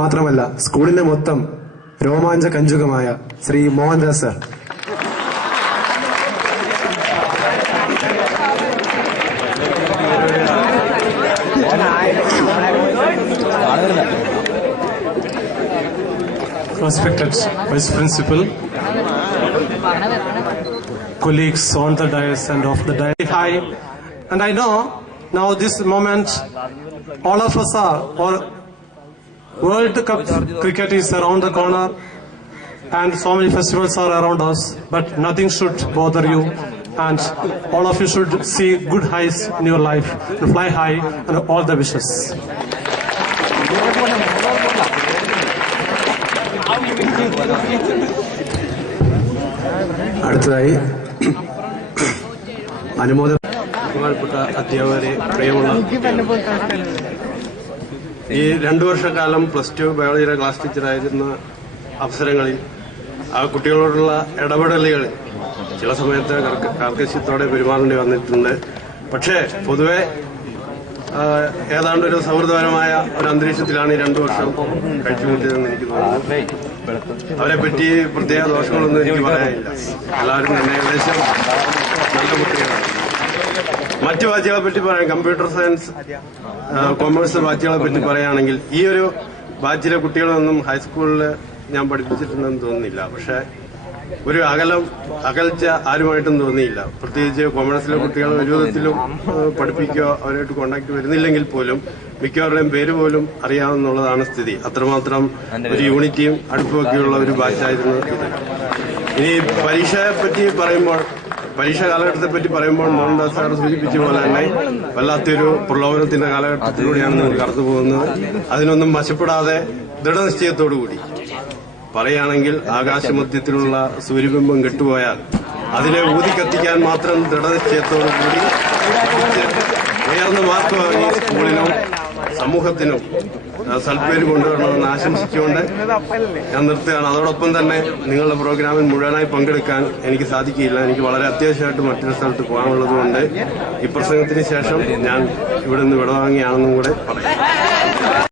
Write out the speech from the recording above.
മാത്രമല്ല സ്കൂളിന്റെ മൊത്തം രോമാഞ്ച കഞ്ചുകമായ Shri Mohandas sir. Respected Vice Principal, colleagues on the dais and off the dais. Hi, and I know now this moment all of us are, or World Cup cricket is around the corner and so many festivals are around us, but nothing should bother you, and all of you should see good highs in your life and fly high, and all the wishes. അടുത്തതായി അനുമോദനം. ബഹുമാനപ്പെട്ട അധ്യാപകരെ, പ്രിയമുള്ള ഈ 2 വർഷക്കാലം +2 ബയോളജിയുടെ class ടീച്ചറായിരുന്ന അവസരങ്ങളിൽ ആ കുട്ടികളോടുള്ള ഇടപെടലുകൾ ചില സമയത്ത് കാർക്കശ്യത്തോടെ പെരുമാറേണ്ടി വന്നിട്ടുണ്ട്. പക്ഷേ പൊതുവെ ഏതാണ്ട് ഒരു സൗഹൃദപരമായ ഒരു അന്തരീക്ഷത്തിലാണ് ഈ 2 വർഷം കഴിച്ചുകൂട്ടിയതെന്ന് എനിക്ക് തോന്നുന്നു. അവരെ പറ്റി പ്രത്യേക ദോഷങ്ങളൊന്നും എനിക്ക് പറയാനില്ല. എല്ലാവരും തന്നെ ഏകദേശം നല്ല കുട്ടികളാണ്. മറ്റു ബാച്ചുകളെ പറ്റി പറയാം, കമ്പ്യൂട്ടർ സയൻസ്, കൊമേഴ്സ് ബാച്ചുകളെ പറ്റി പറയുകയാണെങ്കിൽ ഈ ഒരു ബാച്ചിലെ കുട്ടികളൊന്നും ഹൈസ്കൂളിൽ ഞാൻ പഠിപ്പിച്ചിട്ടുണ്ടെന്ന് തോന്നുന്നില്ല. പക്ഷെ ഒരു അകൽച്ച ആരുമായിട്ടും തോന്നിയില്ല. പ്രത്യേകിച്ച് കൊമേഴ്സിലെ കുട്ടികൾ ഒരു വിധത്തിലും പഠിപ്പിക്കുകയോ അവരായിട്ട് കോണ്ടാക്ട് വരുന്നില്ലെങ്കിൽ പോലും മിക്കവരുടെയും പേര് പോലും അറിയാമെന്നുള്ളതാണ് സ്ഥിതി. അത്രമാത്രം ഒരു യൂണിറ്റിയും അടുപ്പമൊക്കെയുള്ള ഒരു ബാച്ചായിരുന്നു ഇത്. ഇനി പരീക്ഷ കാലഘട്ടത്തെ പറ്റി പറയുമ്പോൾ മോഹൻദാസ് സാർ സൂചിപ്പിച്ച പോലെ തന്നെ വല്ലാത്തൊരു പ്രലോഭനത്തിന്റെ കാലഘട്ടത്തിലൂടെയാണ് നിങ്ങൾ കടന്നു പോകുന്നത്. അതിനൊന്നും വശപ്പെടാതെ ദൃഢനിശ്ചയത്തോടുകൂടി പറയുകയാണെങ്കിൽ ആകാശമധ്യത്തിലുള്ള സൂര്യബിംബം കെട്ടുപോയാൽ അതിനെ ഊതിക്കത്തിക്കാൻ മാത്രം ദൃഢനിശ്ചയത്തോടുകൂടി ഉയർന്ന മാർക്ക് വാങ്ങി സ്കൂളിനും സമൂഹത്തിനും സൽപ്പേര് കൊണ്ടുവരണമെന്ന് ആശംസിച്ചുകൊണ്ട് ഞാൻ നിർത്തുകയാണ്. അതോടൊപ്പം തന്നെ നിങ്ങളുടെ പ്രോഗ്രാമിൽ മുഴുവനായി പങ്കെടുക്കാൻ എനിക്ക് സാധിക്കില്ല. എനിക്ക് വളരെ അത്യാവശ്യമായിട്ട് മറ്റൊരു സ്ഥലത്ത് പോകാനുള്ളതുകൊണ്ട് ഈ പ്രസംഗത്തിന് ശേഷം ഞാൻ ഇവിടെ നിന്ന് വിടവാങ്ങിയാണെന്നും കൂടെ പറയാം.